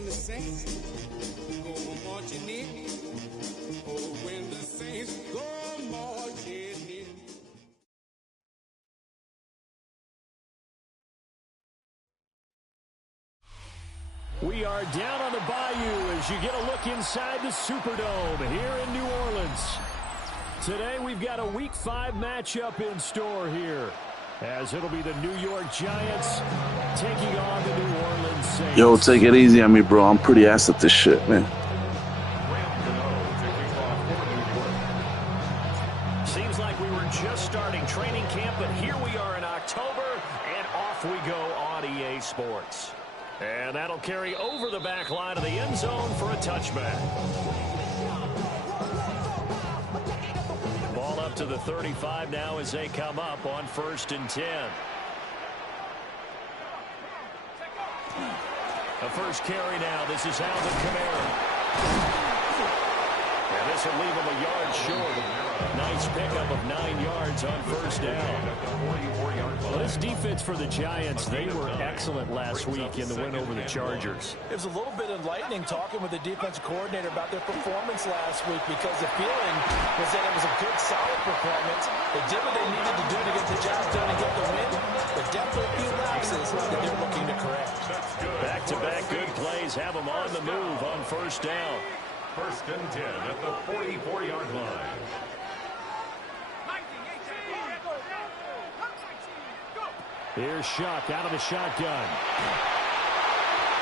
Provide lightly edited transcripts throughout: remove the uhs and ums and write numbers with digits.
when the saints go marching in. Oh, when the saints go marching in. We are down on the bayou as you get a look inside the Superdome here in New Orleans. Today we've got a Week 5 matchup in store here, as it'll be the New York Giants taking on the New Orleans Saints. Yo, take it easy on me, bro. I'm pretty ass at this shit, man. Seems like we were just starting training camp, but here we are in October, and off we go on EA Sports. And that'll carry over the back line of the end zone for a touchback. Ball up to the 35 now as they come up on 1st and 10. The first carry now. This is Alvin Kamara. And this will leave him a yard short. Nice pickup of 9 yards on 1st down. Well, this defense for the Giants, they were excellent last week in the win over the Chargers. It was a little bit enlightening talking with the defensive coordinator about their performance last week, because the feeling was that it was a good, solid performance. They did what they needed to do to get the job done and get the win, but definitely a few lapses that they're looking to correct. Back-to-back good plays have them on the move on 1st down. 1st and 10 at the 44-yard line. Here's Shuck out of the shotgun.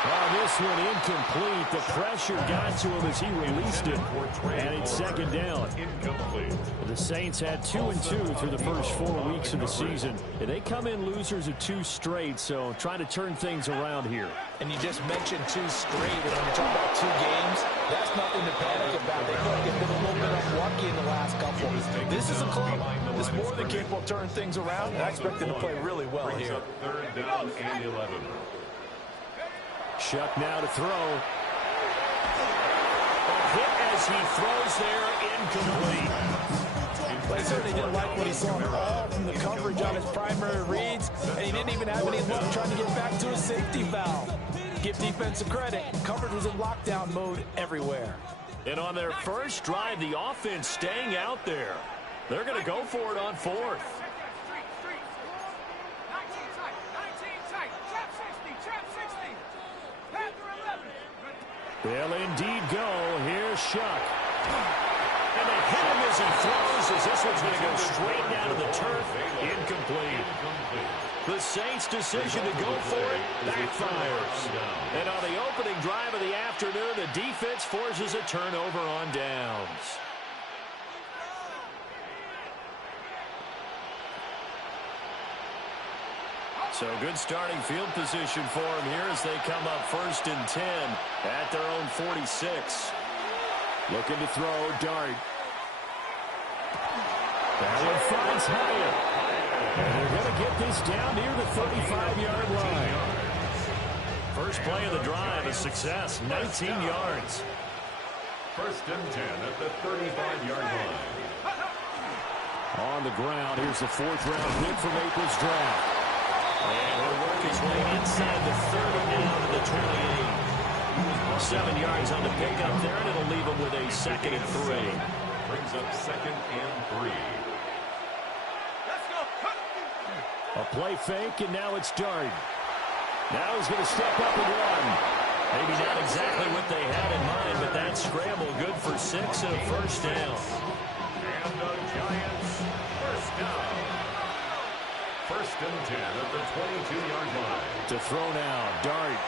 Oh, this one incomplete. The pressure got to him as he released it. And it's 2nd down. Incomplete. The Saints had 2-2 through the first 4 weeks of the season. And they come in losers of 2 straight, so trying to turn things around here. And you just mentioned 2 straight, and when you talk about 2 games, that's nothing to panic about. They feel like they've been a little bit unlucky in the last couple. This is a club that's more than capable of turning things around, and I expect them to play really well here. 3rd down and 11. Shuck now to throw. A hit as he throws there, incomplete. But he certainly didn't like what he saw all from the coverage on his primary reads, and he didn't even have any luck trying to get back to his safety valve. Give defensive credit. Coverage was in lockdown mode everywhere. And on their first drive, the offense staying out there. They're going to go for it on 4th. They'll indeed go. Here's Shuck. And they hit him as he throws, as this one's going to go straight down to the turf. Incomplete. The Saints' decision to go for it backfires. And on the opening drive of the afternoon, the defense forces a turnover on downs. So good starting field position for them here as they come up 1st and 10 at their own 46. Looking to throw, Dart. That one finds higher. And they're going to get this down near the 35-yard line. First play of the drive, a success, 19 yards. 1st and 10 at the 35-yard line. On the ground, here's the 4th-round pick from April's draft. And he'll work his way inside the 30 down to the 28. 7 yards on the pickup there, and it'll leave him with a 2nd and 3. Brings up 2nd and 3. A play fake, and now it's Dart. Now he's going to step up and run. Maybe not exactly what they had in mind, but that scramble good for 6 and a 1st down. And the Giants 1st down. 1st and 10 at the 22-yard line. To throw now, Dart.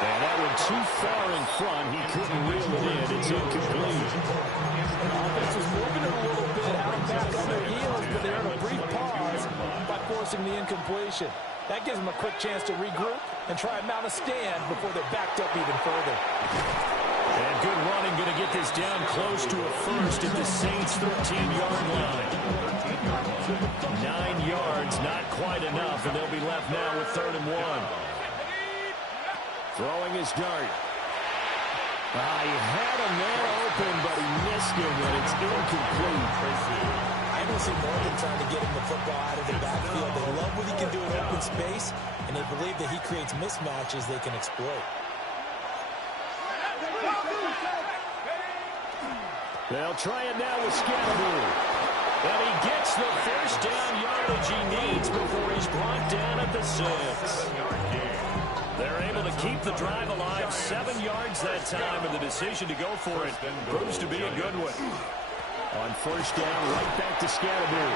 And that one too far in front. He couldn't reel it in. It's incomplete. Offense was moving it a little bit out back on their heels, but they're in a brief pause by forcing the incompletion. That gives them a quick chance to regroup and try and mount a stand before they're backed up even further. And good running, going to get this down close to a 1st at the Saints' 13-yard line. 9 yards, not quite enough, and they'll be left now with 3rd and 1. Throwing his Dart. He had a man open, but he missed him, and it's incomplete. I don't see Morgan trying to get him the football out of the backfield. They love what he can do in open space, and they believe that he creates mismatches they can exploit. They'll try it now with Scatteroo. And he gets the first down yardage he needs before he's brought down at the 6. They're able to keep the drive alive, 7 yards that time, and the decision to go for it proves to be a good one. On first down, right back to Scatteroo.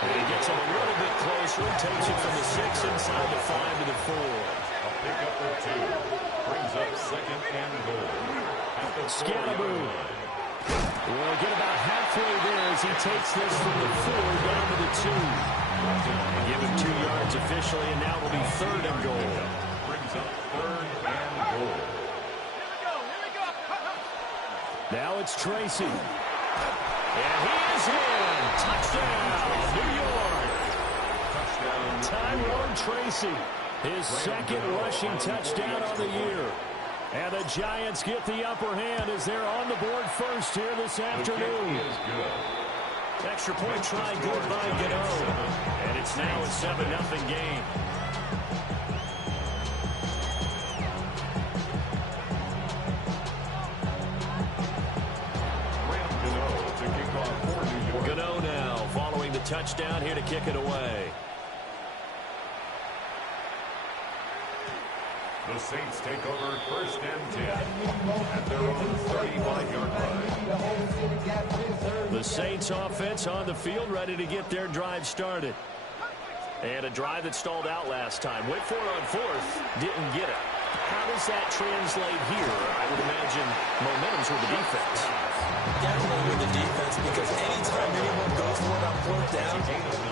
And he gets him a little bit closer and takes it from the 6 inside the 5 to the 4. A pickup for 2. Brings up second and goal. Scatteroo will get about halfway there as he takes this from the 4 down to the 2. Give him 2 yards officially, and now it'll be third and goal. Brings up third and goal. Now it's Tracy. And he is in. Touchdown, New York. Touchdown. Tyrone Tracy, his second rushing touchdown on the year. And the Giants get the upper hand as they're on the board first here this afternoon. Extra point try good by Gano. And it's now a 7-0 game. Gano now following the touchdown here to kick it away. The Saints take over first and 10 at their own 35-yard line. The Saints offense on the field ready to get their drive started. And a drive that stalled out last time. Went for it on fourth. Didn't get it. How does that translate here? I would imagine momentum's with the defense. Definitely with the defense, because anytime anyone goes for it on fourth down,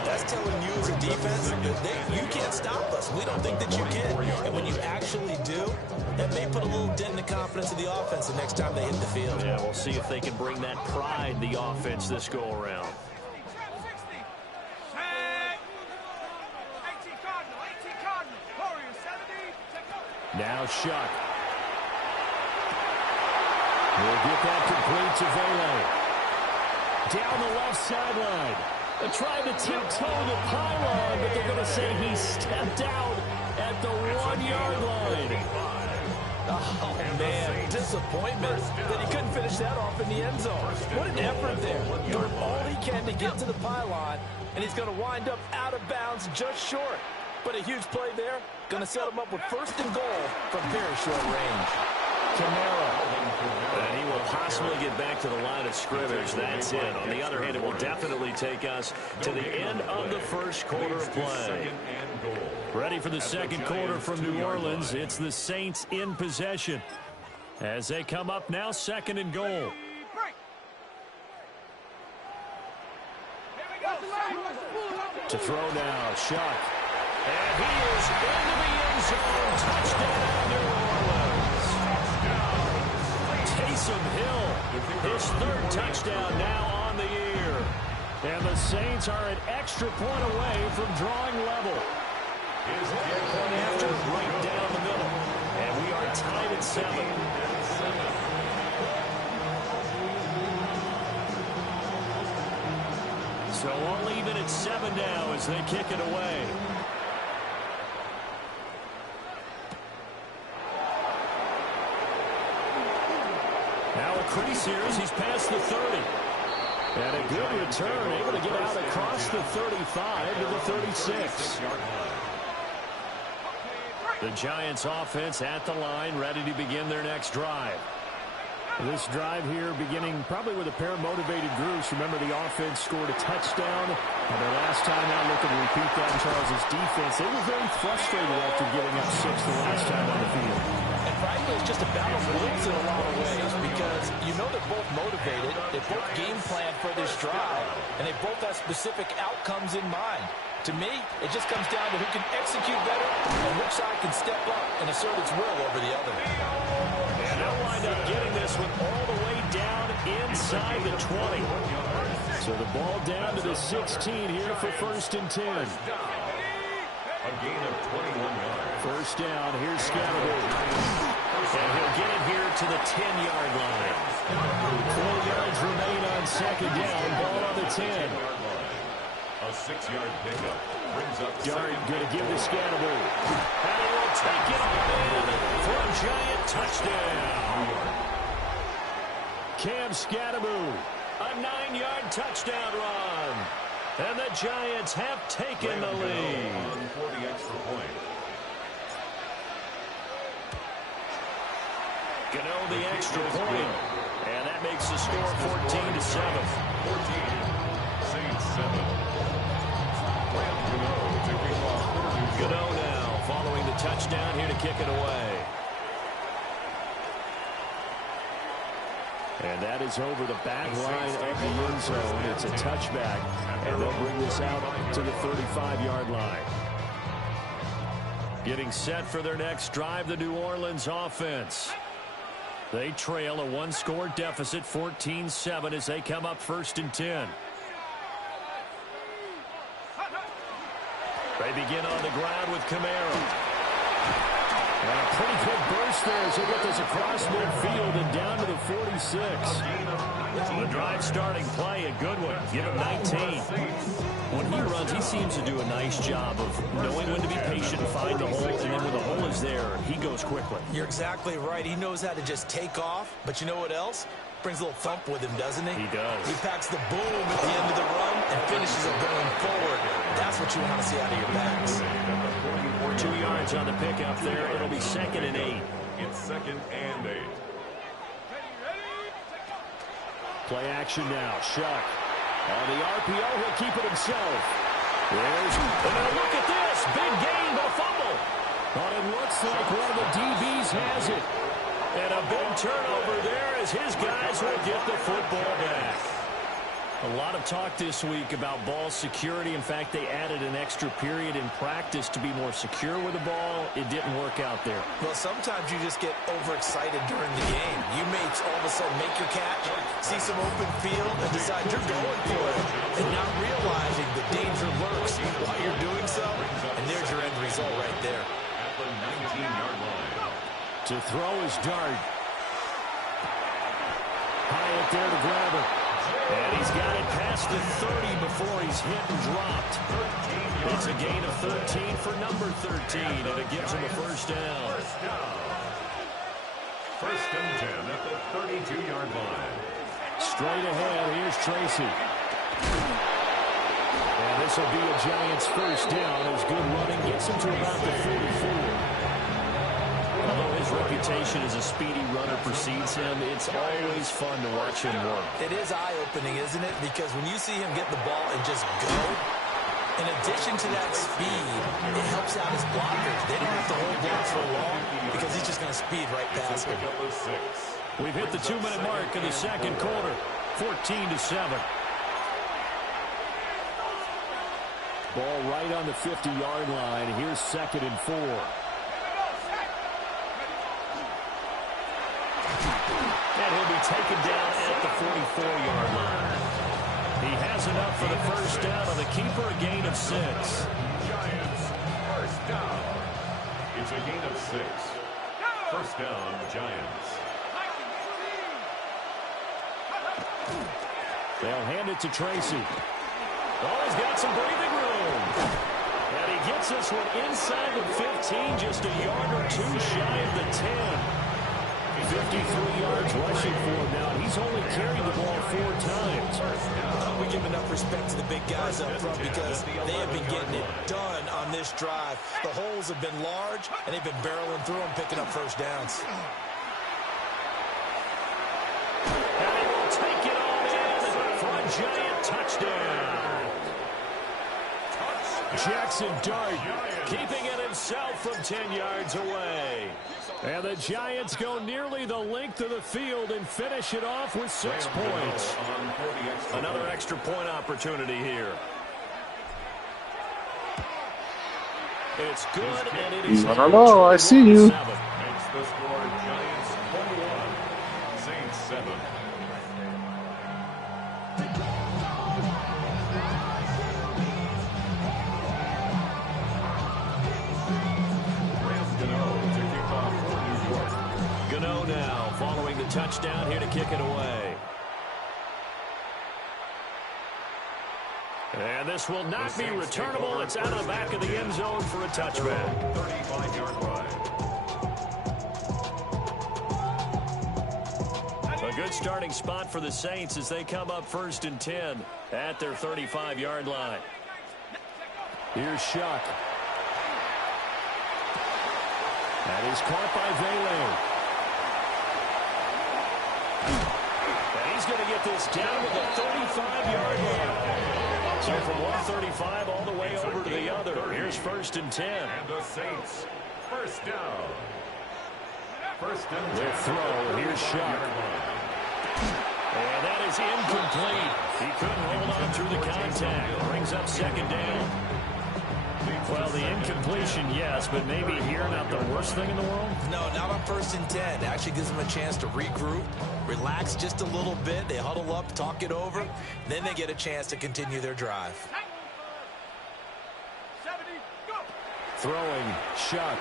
that's telling you as a defense that you can't stop us. We don't think that you can. And when you actually do, that may put a little dent in the confidence of the offense the next time they hit the field. Yeah, we'll see if they can bring that pride, the offense, this go-around. Now Shuck. We'll get that complete to Vela. Down the left sideline. They're trying to tiptoe the pylon, but they're going to say he stepped out at the 1-yard line. Oh, man, disappointment that he couldn't finish that off in the end zone. What an effort there. Doing all he can to get to the pylon, and he's going to wind up out of bounds just short. But a huge play there. Going to set him up with first and goal from very short range. Camaro. And he will possibly get back to the line of scrimmage. That's it. On the other hand, it will definitely take us to the end of the first quarter of play. Ready for the second quarter from New Orleans. It's the Saints in possession as they come up now, second and goal. To throw now, Shuck. And he is into the end zone. Touchdown, New Orleans. Taysom Hill, his third touchdown now on the year. And the Saints are an extra point away from drawing level. Point after, right down the middle. And we are tied at 7. So all even at 7 now as they kick it away. Now a crease here as he's past the 30. And a good return, able to get out across the 35 to the 36. The Giants offense at the line, ready to begin their next drive. This drive here beginning probably with a pair of motivated groups. Remember, the offense scored a touchdown. And their last time out, looking to repeat that in Charles' defense. They were very frustrated after giving up 6 the last time on the field. And frankly, it's just a battle of wills in a lot of ways, because you know they're both motivated. They both game plan for this drive, and they both have specific outcomes in mind. To me, it just comes down to who can execute better and which side can step up and assert its will over the other. And they'll wind up getting this one all the way down inside the 20. So the ball down to the 16 here for first and 10. A gain of 21 yards. First down, here's Scatteroo. And he'll get it here to the 10-yard line. 4 yards remain on second down. Ball on the 10. A 6-yard pickup brings up Yard going to give to Scatteroo. And he will take it all in for a Giant touchdown. Cam Scatteroo A 9-yard touchdown run. And the Giants have taken the lead. For the extra point. Gano the extra point. And that makes the score 14-7. 14. Saints 7. Gano now following the touchdown here to kick it away. And that is over the back line of the end zone. It's a touchback, and they'll bring this out to the 35-yard line. Getting set for their next drive, the New Orleans offense. They trail a one-score deficit, 14-7, as they come up 1st and 10. They begin on the ground with Camaro. And a pretty good burst there as they get this across midfield and down to the 46. The drive starting play, a good one. Give him 19. When he runs, he seems to do a nice job of knowing when to be patient and find the hole, and then when the hole is there, he goes quickly. You're exactly right. He knows how to just take off, but you know what else? Brings a little thump with him, doesn't he? He does. He packs the boom at the end of the run and finishes it going forward. That's what you want to see out of your backs. 2 yards on the pickup there. It'll be 2nd and 8. It's 2nd and 8. Play action now. Shuck. On the RPO, he'll keep it himself. And now look at this. Big gain, but a fumble. But it looks like one of the DBs has it. And a big turnover there as his guys will get the football back. A lot of talk this week about ball security. In fact, they added an extra period in practice to be more secure with the ball. It didn't work out there. Well, sometimes you just get overexcited during the game. You may all of a sudden make your catch, see some open field, and decide you're going for it, and not realizing the danger lurks while you're doing so. And there's your end result right there. At the 19-yard line. To throw his dart. Hyatt there to grab it. And he's got it past the 30 before he's hit and dropped. It's a gain of 13 for number 13, and it gives him a first down. 1st and 10 at the 32-yard line. Straight ahead, here's Tracy. And this will be a Giants first down as good running gets him to about the 44. Although his reputation as a speedy runner precedes him, it's always fun to watch him work. It is eye-opening, isn't it? Because when you see him get the ball and just go, in addition to that speed, it helps out his blockers. They don't have to hold blocks for long because he's just going to speed right past them. We've hit the 2-minute mark in the second quarter, 14-7. Ball right on the 50-yard line. Here's 2nd and 4. And he'll be taken down at the 44-yard line. He has enough for the first down on the keeper, a gain of 6. Giants, first down. It's a gain of 6. First down, Giants. They'll hand it to Tracy. Oh, he's got some breathing room. And he gets this one inside the 15, just a yard or two shy of the 10. 53 yards rushing for him now. He's only carried the ball 4 times. We give enough respect to the big guys up front because they have been getting it done on this drive. The holes have been large, and they've been barreling through them, picking up first downs. And he will take it all in for a Giant touchdown. Jackson Dart keeping it himself from 10 yards away. And the Giants go nearly the length of the field and finish it off with 6 points. Another extra point opportunity here. It's good, and it is. I don't know. I see you. It's the score, Giants 21, Saints 7. Gano now following the touchdown here to kick it away. And this will not be returnable. It's out of the back of the end zone for a touchback. 35-yard line. A good starting spot for the Saints as they come up 1st and 10 at their 35-yard line. Here's Shuck. That is caught by Vele. And he's going to get this down to the 35-yard line. So from 135 all the way over to the other. Here's 1st and 10. And the Saints, first down. First and 10. The throw. Here's Shuck. And that is incomplete. He couldn't hold on through the contact. Brings up 2nd down. Well, the incompletion, yes, but maybe here not the worst thing in the world? No, not on 1st and 10. It actually gives them a chance to regroup, relax just a little bit. They huddle up, talk it over. Then they get a chance to continue their drive. Throwing, Shuck.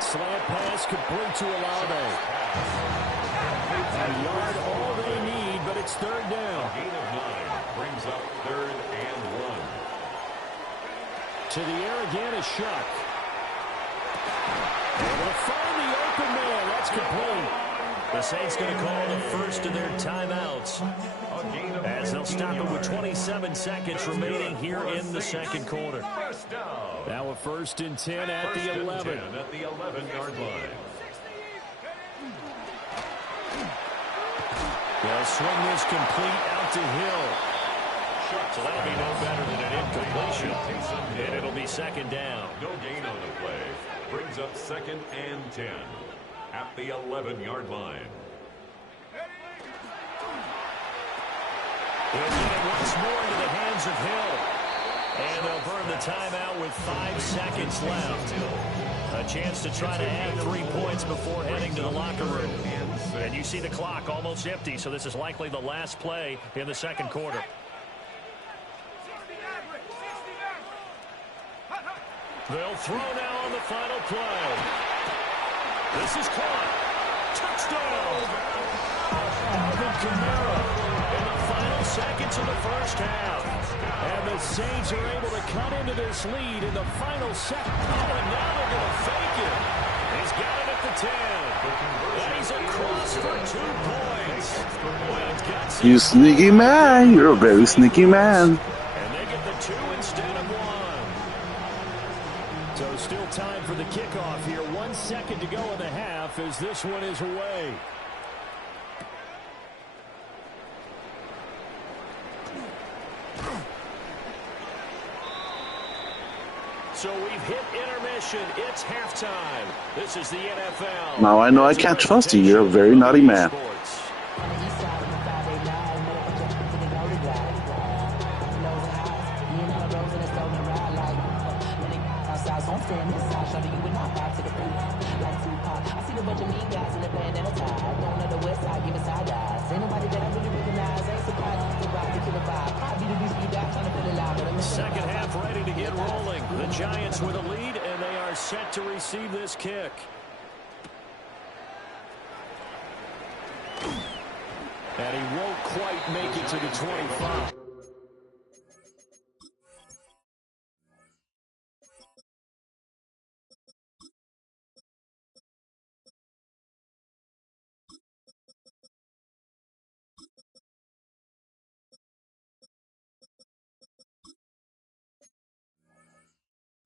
Slant pass complete to Olave. A yard all they need, but it's 3rd down. Gain of 9 brings up 3rd and 1. To the air again is Shuck. Able to find the open man. That's complete. The Saints going to call the first of their timeouts as they'll stop it with 27 seconds remaining here in the 2nd quarter. Now a 1st and 10 at the 11. At the 11-yard line. They'll swing this complete out to Hill. So that'll be no better than an incompletion. And it'll be 2nd down. No gain on the play. Brings up 2nd and 10 at the 11-yard line. They'll get it once more into the hands of Hill. And they'll burn the timeout with 5 seconds left. A chance to try to add 3 points before heading to the locker room. And you see the clock almost empty, so this is likely the last play in the 2nd quarter. They'll throw now on the final play. This is caught. Touchdown! Alvin Kamara in the final seconds of the 1st half. And the Saints are able to cut into this lead in the final second. Oh, and now they're going to fake it. He's got it at the 10. And he's across for 2 points. Well, You sneaky man. You're a very sneaky man. And they get the 2 instead of 1. So still time for the kickoff here. 1 second to go in the half as this one is away. So we've hit intermission. It's halftime. This is the NFL. Now I know I can't trust you. You're a very naughty man. Second half ready to get rolling. The Giants with a lead, and they are set to receive this kick. And he won't quite make it to the 25.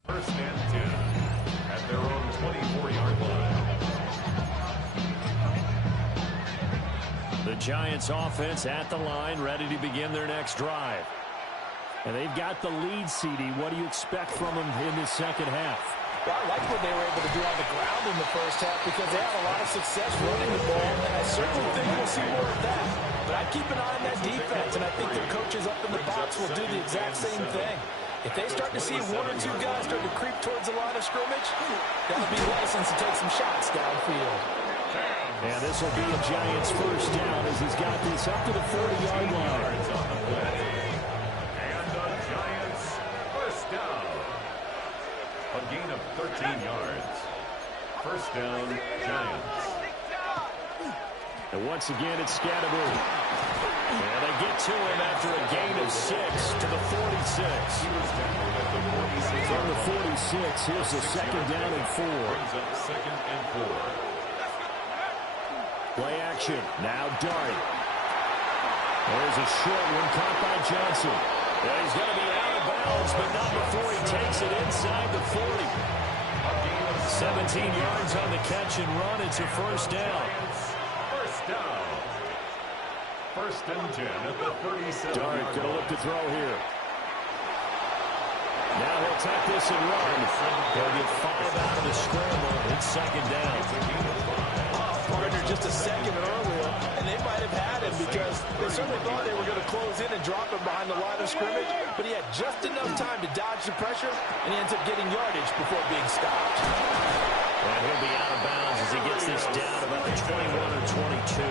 First and 10 at their own 24-yard line. The Giants offense at the line, ready to begin their next drive. And they've got the lead, CD. What do you expect from them in the second half? Well, I like what they were able to do on the ground in the first half because they had a lot of success running the ball, and I certainly think we'll see more of that. But I'd keep an eye on that defense, and I think their coaches up in the box will do the exact same thing. If they start to see 1 or 2 guys start to creep towards the line of scrimmage, that'll be license to take some shots downfield. And this will be a Giants first down as he's got this up to the 40-yard line. And the Giants first down. A gain of 13 yards. First down, Giants. And once again, it's Scatterby. And they get to him after a gain of 6 to the 46. He was tackled at the 46. From the 46, here's the second down and 4. Brings up 2nd and 4. Play action. Now Dart. There's a short one caught by Johnson. Yeah, he's going to be out of bounds, but not before he takes it inside the 40. 17 yards on the catch and run. It's a first down. First down. First and 10 at the 37. Dart going to look to throw here. Now he'll take this and run. He'll get 5 out of the scramble. It's second down. Partner just a second earlier, and they might have had him because they certainly thought they were going to close in and drop him behind the line of scrimmage, but he had just enough time to dodge the pressure, and he ends up getting yardage before being stopped. And he'll be out of bounds as he gets this down about the 21 or 22.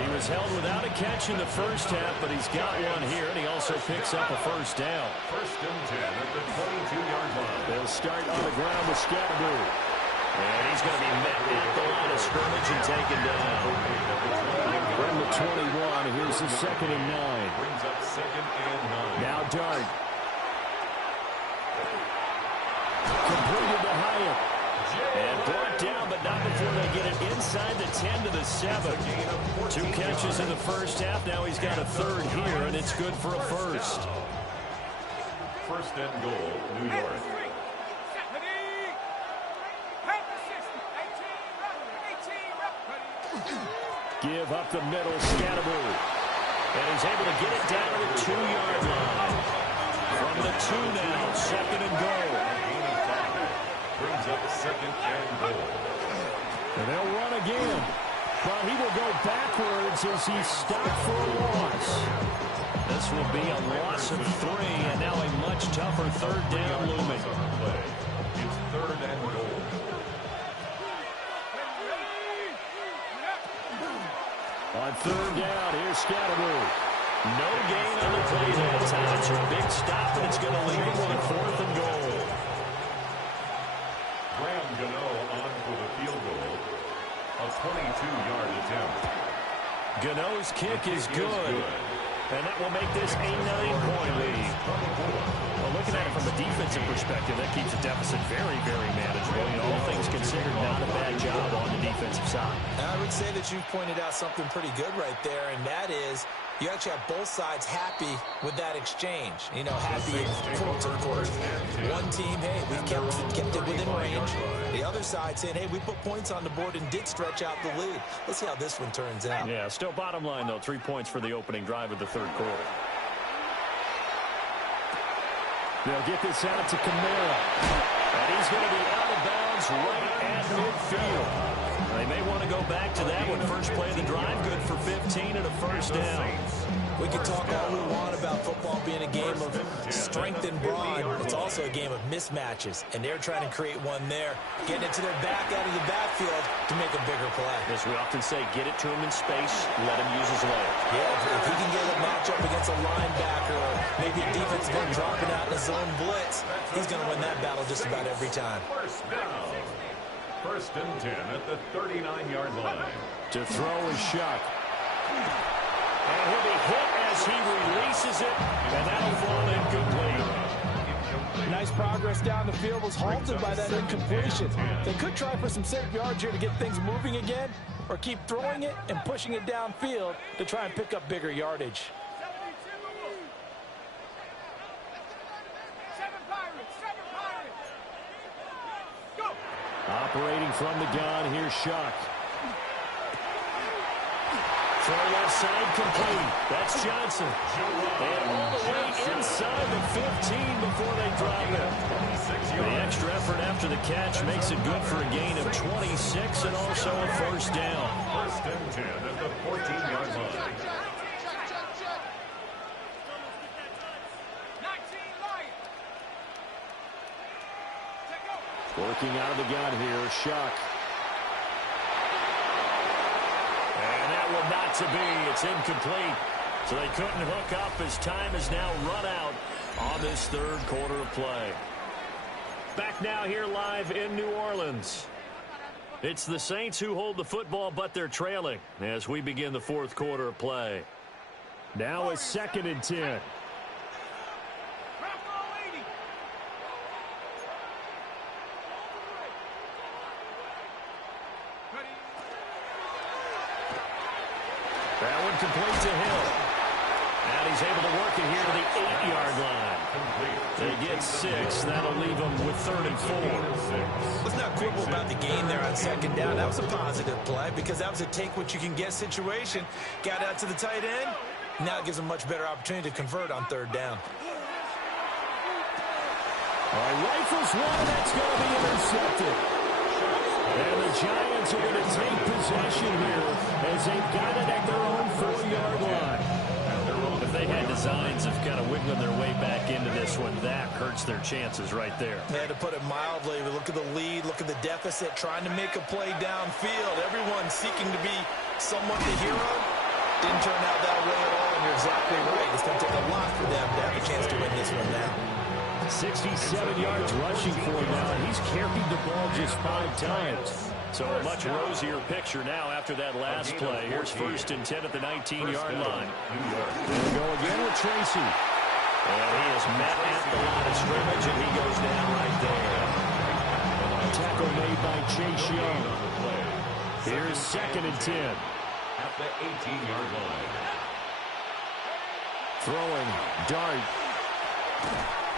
He was held without a catch in the first half, but he's got one here, and he also picks up a first down. First and 10 at the 22-yard line. They'll start on the ground with Scatterbury. And he's going to be met at the line of scrimmage and taken down. From the 21, here's the second and 9. Brings up second and 9. Now Dart. Completed to Hyatt. And brought down, but not before they get it inside the 10 to the 7. 2 catches in the first half. Now he's got a third here, and it's good for a first. First and goal, New York. Give up the middle, Scatterbury. And he's able to get it down to the 2-yard line. From the 2 now, second and goal. Brings up second and goal. And they'll run again. But he will go backwards as he's stopped for a loss. This will be a loss of 3, and now a much tougher third down looming. It's third and goal. On third down, here's Scatterbury. No gain on the play that time. It's a big stop, and it's going to leave him with a fourth and goal. Graham Gano on for the field goal. A 22-yard attempt. Gano's kick is good. And that will make this a 9-point lead. Well, looking at it from a defensive perspective, that keeps the deficit very, very manageable. You know, all things considered, not a bad job on the defensive side. I would say that you've pointed out something pretty good right there, and that is you actually have both sides happy with that exchange. You know, happy, quotes, of course. One team, hey, we've kept it within range. The other side saying, hey, we put points on the board and did stretch out the lead. Let's see how this one turns out. Yeah, still bottom line, though, 3 points for the opening drive of the third quarter. They'll get this out to Kamara. And he's going to be out of bounds right at midfield. They may want to go back to that one. First play of the drive, good for 15 and a first down. We can talk all we want about football being a game of strength and brawn. It's also a game of mismatches, and they're trying to create one there, getting it to their back out of the backfield to make a bigger play. As we often say, get it to him in space, let him use his leg. Yeah, if he can get a matchup against a linebacker or maybe a defensive end dropping out in a zone blitz, he's going to win that battle just about every time. First down. First and 10 at the 39-yard line. To throw is Shuck. And he'll be hit as he releases it, and that'll fall incomplete. Nice progress down the field, was halted by that incompletion. They could try for some safe yards here to get things moving again, or keep throwing it and pushing it downfield to try and pick up bigger yardage. Operating from the gun, here's Shuck. Throw left side complete. That's Johnson. And all the way inside the 15 before they drop it. The extra effort after the catch makes it good for a gain of 26 and also a first down. First and 10 at the 14-yard line. Working out of the gun here, Shuck. And that will not to be. It's incomplete. So they couldn't hook up as time is now run out on this third quarter of play. Back now here live in New Orleans. It's the Saints who hold the football, but they're trailing as we begin the fourth quarter of play. Now a second and 10. That one complete to Hill. And he's able to work it here to the 8-yard line. They get 6. That'll leave them with 3rd and 4. Let's not quibble about the gain there on 2nd down. That was a positive play because that was a take-what-you-can-get situation. Got out to the tight end. Now it gives them a much better opportunity to convert on 3rd down. All right, rifles one. That's going to be intercepted. And the Giants are going to take possession here as they've got it at their own 4-yard line. If they had designs of kind of wiggling their way back into this one, that hurts their chances right there. Yeah, to put it mildly, look at the lead, look at the deficit, trying to make a play downfield. Everyone seeking to be somewhat the hero. Didn't turn out that way at all, and you're exactly right. It's going to take a lot for them to have a chance to win this one now. 67 yards rushing for him now. He's carried the ball just 5 times. So a much rosier picture now after that last play. Here's 1st and 10 at the 19-yard line. They'll go again with Tracy. And he is met at the line of scrimmage, and he goes down right there. Tackle made by Chase Young. Here's 2nd and 10. At the 18-yard line. Throwing, dart.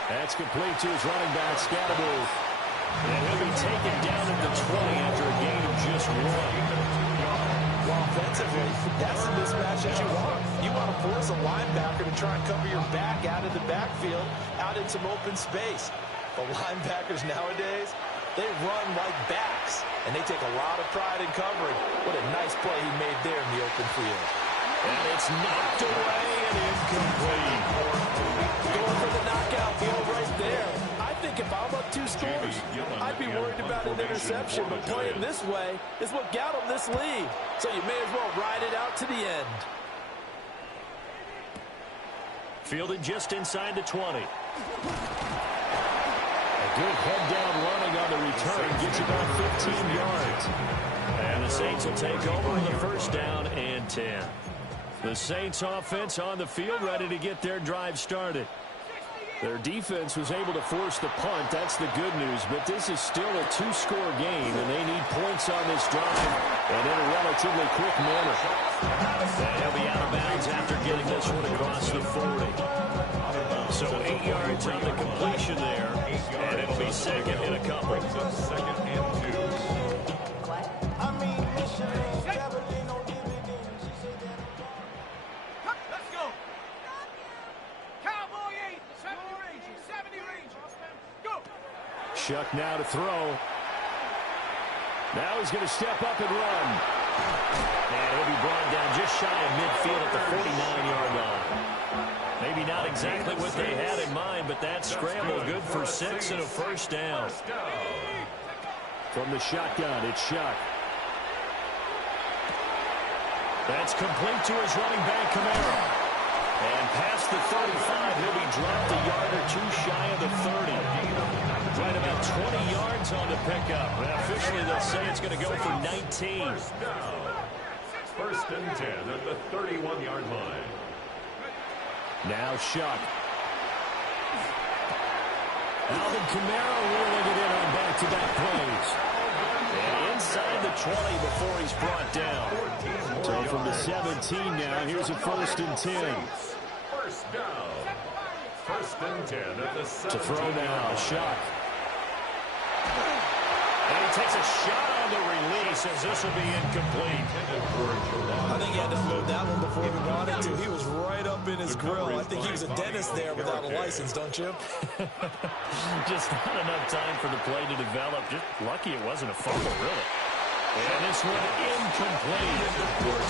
That's complete to his running back, Scattermouth. And he'll be taken down at the 20 after a gain of just 1. Well, offensively, that's the mismatch that you want. You want to force a linebacker to try and cover your back out of the backfield, out in some open space. The linebackers nowadays, they run like backs, and they take a lot of pride in covering. What a nice play he made there in the open field. And it's knocked away and incomplete. Going for the knockout field right there. I think if I'm up 2 scores, I'd be worried about an interception, but playing this way is what got them this lead. So you may as well ride it out to the end. Fielded just inside the 20. A good head-down running on the return gets about 15 yards. And the Saints will take over on the 1st down and 10. The Saints offense on the field ready to get their drive started. Their defense was able to force the punt. That's the good news. But this is still a 2-score game, and they need points on this drive and in a relatively quick manner. They'll be out of bounds after getting this one across the 40. So 8 yards on the completion there, and it'll be 2nd and a couple. 2nd and 2. Shuck now to throw. Now he's going to step up and run. And he'll be brought down just shy of midfield at the 49-yard line. Maybe not exactly what they had in mind, but that scramble good for 6 and a 1st down. From the shotgun, it's Shuck. That's complete to his running back, Kamara. And past the 35, he'll be dropped a yard or 2 shy of the 30. Right about 20 yards on the pickup. And officially, they'll say it's going to go for 19. 1st and 10 at the 31-yard line. Now Shuck. Alvin Kamara wheeling it in on back-to-back plays. And inside the 20 before he's brought down. So from the 17 now, here's a 1st and 10. 1st down. 1st and 10 at the 17. To throw now, Shuck. And he takes a shot on the release as this will be incomplete. I think he had to move that one before he wanted to. He was right up in his grill. I think he was a dentist there without a license, don't you? Just not enough time for the play to develop. Just lucky it wasn't a fumble, really. And this one incomplete.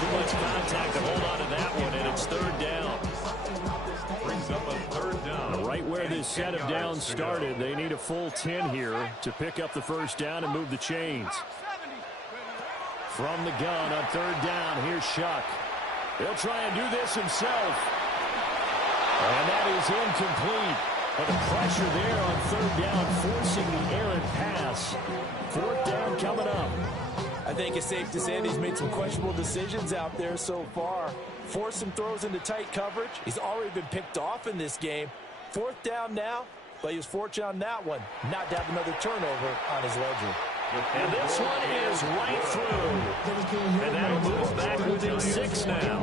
Too much contact to hold on to that one, and it's 3rd down. Brings up a 3rd down. Right where this set of downs started, they need a full 10 here to pick up the 1st down and move the chains. From the gun on 3rd down, here's Shuck. He'll try and do this himself. And that is incomplete. But the pressure there on 3rd down, forcing the errant pass. 4th down coming up. I think it's safe to say that he's made some questionable decisions out there so far. Forced some throws into tight coverage. He's already been picked off in this game. 4th down now, but he was fortunate on that one not to have another turnover on his ledger. And this one is right through. And that'll move back within 6 now.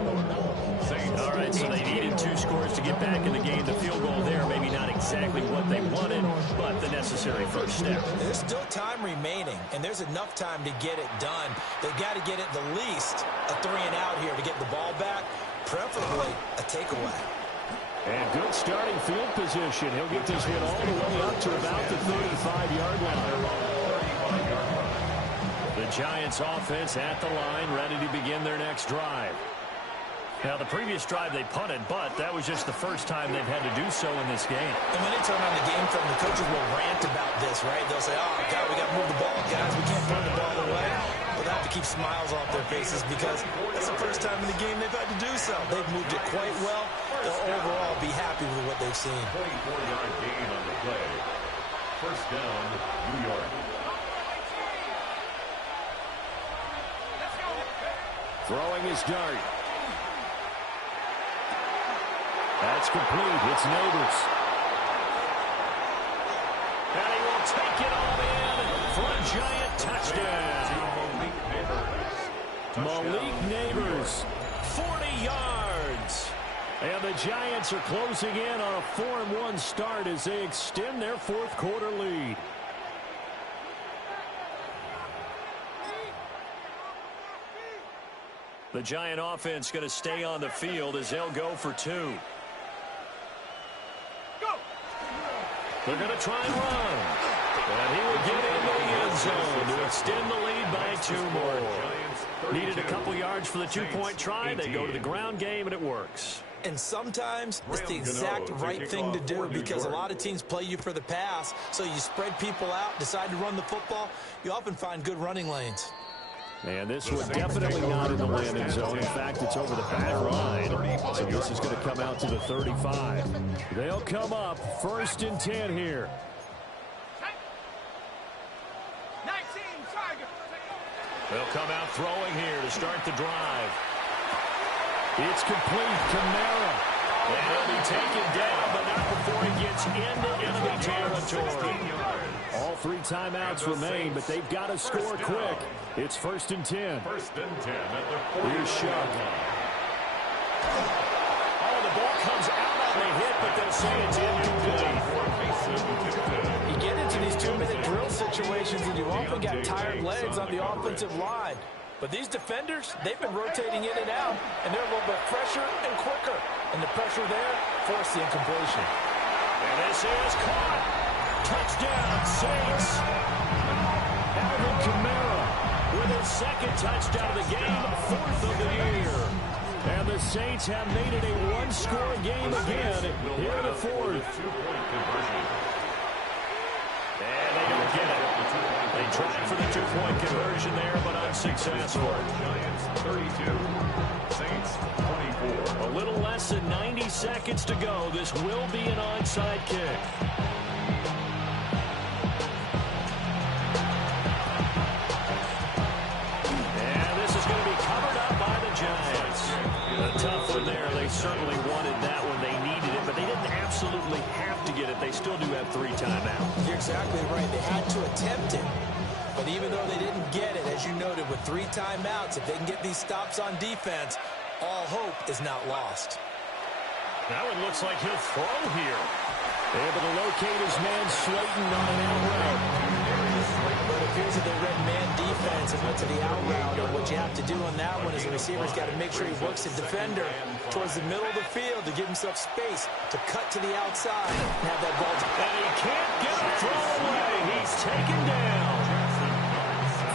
scores to get back in the game. The field goal there, maybe not exactly what they wanted, but the necessary first step. There's still time remaining, and there's enough time to get it done. They've got to get it the least a 3-and-out here to get the ball back, preferably a takeaway. And good starting field position. He'll get this one all the way up to about the 35-yard line. The Giants offense at the line, ready to begin their next drive. Now, the previous drive they punted, but that was just the first time they've had to do so in this game. And when they turn on the game film, the coaches will rant about this, right? They'll say, oh, God, we got to move the ball, guys. We can't punt the ball away. But they have to keep smiles off their faces because that's the first time in the game they've had to do so. They've moved it quite well. They'll overall be happy with what they've seen. 24-yard gain on the play. First down, New York. Throwing his dart. That's complete. It's Neighbors. And he will take it all in for a Giant touchdown. Malik Neighbors, 40 yards. And the Giants are closing in on a 4-1 start as they extend their fourth quarter lead. The Giant offense going to stay on the field as they'll go for 2. They're going to try and run. And he will get into the end zone to extend the lead by 2 more. Needed a couple yards for the 2-point try. They go to the ground game, and it works. And sometimes it's the exact right thing to do because a lot of teams play you for the pass, so you spread people out, decide to run the football. You often find good running lanes. And this was definitely not in the landing zone. In fact, it's over the back line. So this is going to come out to the 35. They'll come up 1st and 10 here. They'll come out throwing here to start the drive. It's complete. Kamara. And he'll be taken down, but not before he gets into enemy territory. All 3 timeouts remain, but they've got to score quick. It's 1st and 10. 1st and 10 at the 40. Here's Shuck. Oh, the ball comes out on the hit, but they'll say it's incomplete. You get into these 2-minute drill situations, and you often got tired legs on the offensive line. But these defenders, they've been rotating in and out, and they're a little bit fresher and quicker. And the pressure there forced the incompletion. And this is caught. Touchdown, Saints. Alvin Kamara with his 2nd touchdown of the game, 4th of the year. And the Saints have made it a 1-score game again here in the 4th. And they don't get it. They tried for the 2-point conversion there, but unsuccessful. Giants 32, Saints 24. A little less than 90 seconds to go. This will be an onside kick. And this is going to be covered up by the Giants. A tough one there. They certainly wanted that one. They needed it, but they didn't absolutely have to get it. They still do have 3 timeouts. You're exactly right. They had to attempt it. But even though they didn't get it, as you noted, with 3 timeouts, if they can get these stops on defense, all hope is not lost. Now it looks like he'll throw here. Able to locate his man Slayton on an out route. But it appears that they read man defense and went to the out route. And what you have to do on that one is the receiver's got to make sure he works the defender towards the middle of the field to give himself space to cut to the outside and have that ball. And he can't get a throw away. He's taken down.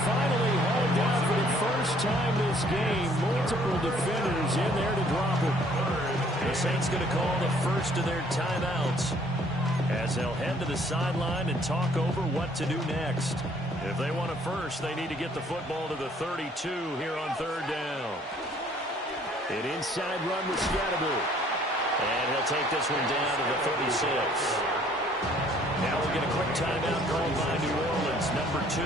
Finally hauled down for the first time this game. Multiple defenders in there to drop him. The Saints going to call the first of their timeouts as they'll head to the sideline and talk over what to do next. If they want it first, they need to get the football to the 32 here on 3rd down. An inside run with Scatterby. And he'll take this one down to the 36. Now we'll get a quick timeout called by New Orleans, number 2.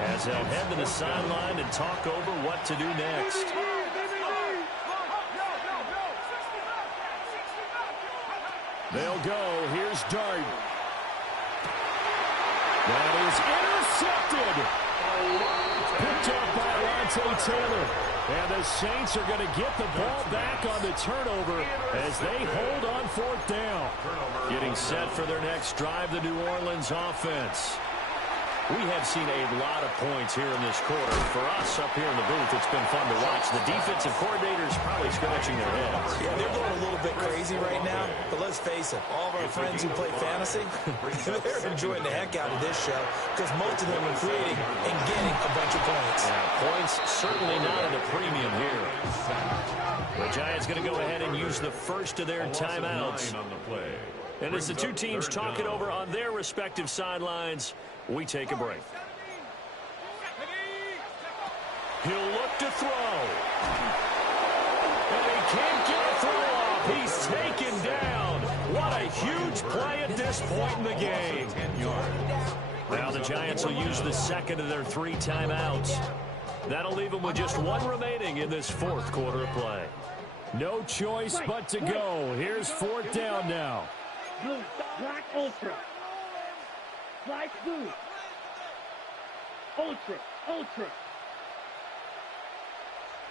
As they'll head to the sideline and talk over what to do next. They'll go. Here's Dart. That is intercepted. Picked up by Lante Taylor. And the Saints are going to get the ball back on the turnover as they hold on fourth down. Getting set for their next drive, the New Orleans offense. We have seen a lot of points here in this quarter. For us up here in the booth, it's been fun to watch. The defensive coordinators probably scratching their heads. Yeah, they're going a little bit crazy right now. But let's face it, all of our friends who play fantasy, they're enjoying the heck out of this show because most of them are creating and getting a bunch of points. Yeah, points certainly not at a premium here. The Giants going to go ahead and use the first of their timeouts. And as the two teams talk it over on their respective sidelines, we take a break. He'll look to throw. And he can't get a throw off. He's taken down. What a huge play at this point in the game. Now the Giants will use the second of their 3 timeouts. That'll leave them with just 1 remaining in this fourth quarter of play. No choice but to go. Here's fourth down now. Blue, black, ultra. Black, blue. Ultra, ultra.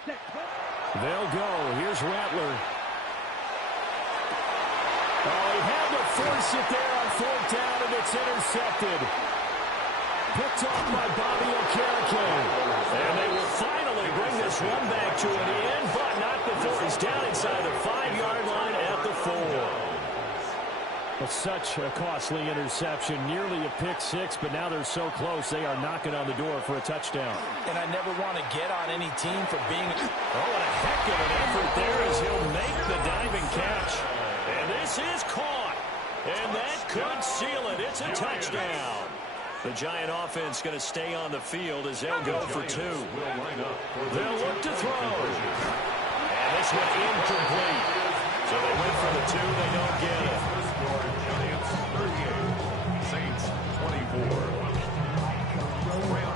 They'll go. Here's Rattler. Oh, he had to force it there on fourth down, and it's intercepted. Picked off by Bobby Okereke. And they will finally bring this one back to an end, but not before he's down inside the 5-yard line at the 4. It's such a costly interception, nearly a pick six, but now they're so close they are knocking on the door for a touchdown. And I never want to get on any team for being... Oh, what a heck of an effort there as he'll make the diving catch. And this is caught. And that could seal it. It's a touchdown. The Giant offense going to stay on the field as they'll go for 2. They'll look to throw. And this one incomplete. So they went for the 2. They don't get it.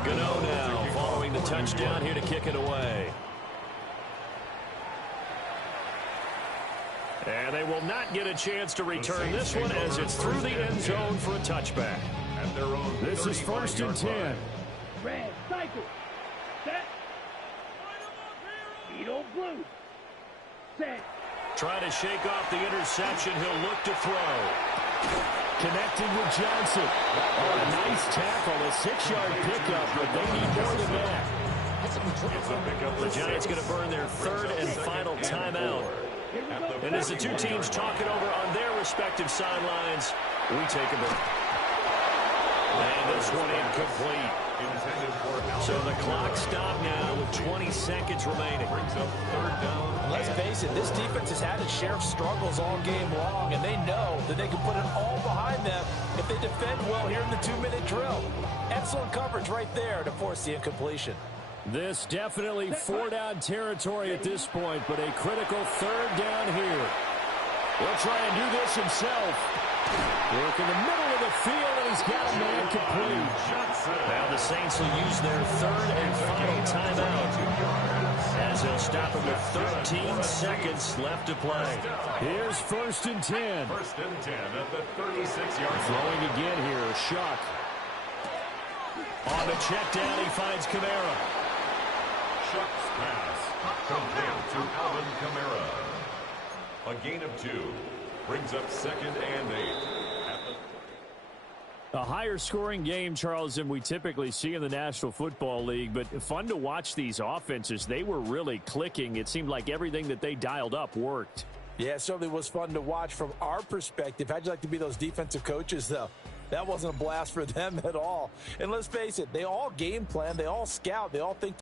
Gano now following the touchdown here to kick it away. And they will not get a chance to return this one as it's through the end zone for a touchback. This is first and 10. Red, cycle. Set. Beetle, blue. Set. Trying to shake off the interception. He'll look to throw. Connecting with Johnson. Oh, a nice tackle, a 6-yard pickup, but they need more than that. The Giants going to burn their 3rd and final timeout. And as the two teams talk it over on their respective sidelines, we take a break. And this one incomplete. So the clock stopped now with 20 seconds remaining. Let's face it, this defense has had its share of struggles all game long, and they know that they can put it all behind them if they defend well here in the 2-minute drill. Excellent coverage right there to force the incompletion. This definitely 4-down territory at this point, but a critical 3rd down here. He'll try and do this himself. Work in the middle of the field, and he's got a man complete. Now the Saints will use their 3rd and final timeout as they'll stop him with 13 seconds left to play. Here's first and 10. First and 10 at the 36-yard line. Throwing again here, Shuck. On the check down, he finds Kamara. Shuck's pass complete to Alvin Kamara. A gain of 2 brings up 2nd and 8. A higher scoring game, Charles, than we typically see in the National Football League, but fun to watch these offenses. They were really clicking. It seemed like everything that they dialed up worked. Yeah, it certainly was fun to watch from our perspective. How'd you like to be those defensive coaches, though? That wasn't a blast for them at all. And let's face it, they all game plan, they all scout, they all think